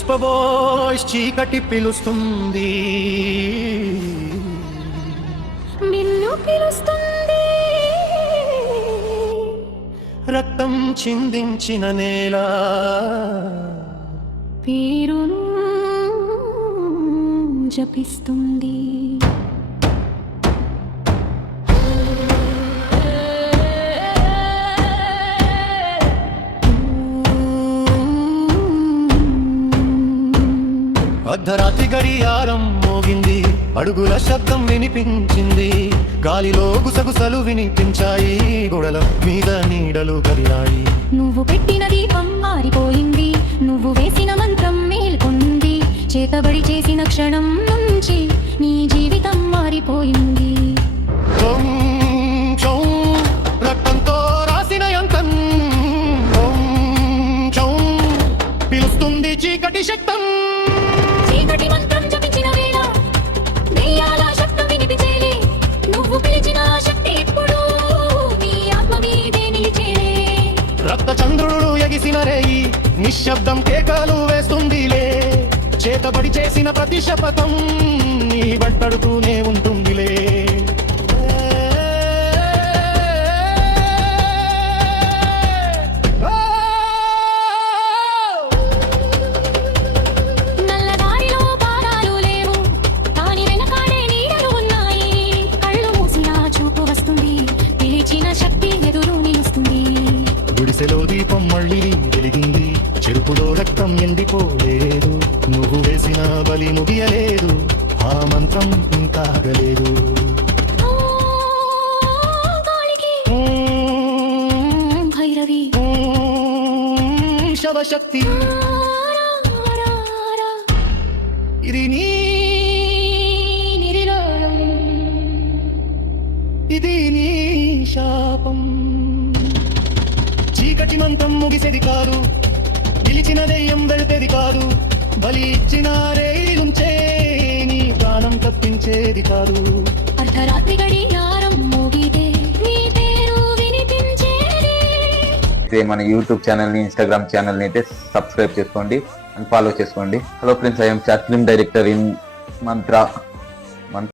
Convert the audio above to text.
విస్పబోయ్ చీకటి పిలుస్తుంది, నిన్ను పిలుస్తుంది. రక్తం చిందించిన నేల పేరును జపిస్తుంది. అర్ధరాత్రి గడియారం మోగింది, అడుగుల శబ్దం వినిపించింది, గాలిలో గుసగుసలు వినిపించాయి, గోడల మీద నీడలు కదిలాయి. నువ్వు పెట్టిన దీపం మారిపోయింది, నువ్వు వేసిన మంత్రం మేల్కొంది, చేతబడి చేసిన క్షణం నుంచి నీ జీవితం మారిపోయింది. రక్తంతో రాసిన యంత్రం పిలుస్తుంది చీకటి శక్తం. చీకటి మంత్రం జపించిన వేళ దెయ్యాల శబ్దం వినిపించేలే, నువ్వు పిలిచిన శక్తి ఇప్పుడు నీ ఆత్మ మీదే నిలిచేలే. రక్త చంద్రుడు ఎగిసిన రేయి నిశ్శబ్దం కేకలు వేస్తుందిలే, చేతబడి చేసిన ప్రతి శపథం నీ బట్టడుతూనే ఉంటుందిలే. నల్లదారిలో పాదాలు లేవు, కాని వెనకాడే నీడలు ఉన్నాయి, కళ్ళు మూసినా చూపు వస్తుంది, పిలిచిన శక్తి ఎదురు నిలుస్తుంది. గుడిసెలో దీపం మళ్ళీ వెలిగింది, చెరుపులో రక్తం ఎండిపోలేదు, నువ్వు వేసిన బలి ముగియలేదు, ఆ మంత్రం ఇంకా ఆగలేదు. గాలికి భైరవి శవశక్తి ఇది నీ నిరిలోలం, ఇది నీ శాపం. చీకటి మంత్రం ముగిసేది కాదు, నిలిచిన దెయ్యం వెళితేది కాదు, బలి ఇచ్చిన రేలుంచే నీ ప్రాణం తప్పించేది కాదు. అర్ధరాత్రి గడియారం మోగితే నీ పేరు వినిపించేది. మన యూట్యూబ్ ఛానల్ని, ఇన్స్టాగ్రామ్ ఛానల్ని అయితే సబ్స్క్రైబ్ చేసుకోండి అండ్ ఫాలో చేసుకోండి. Hello friends, I'm short film director in Mantra.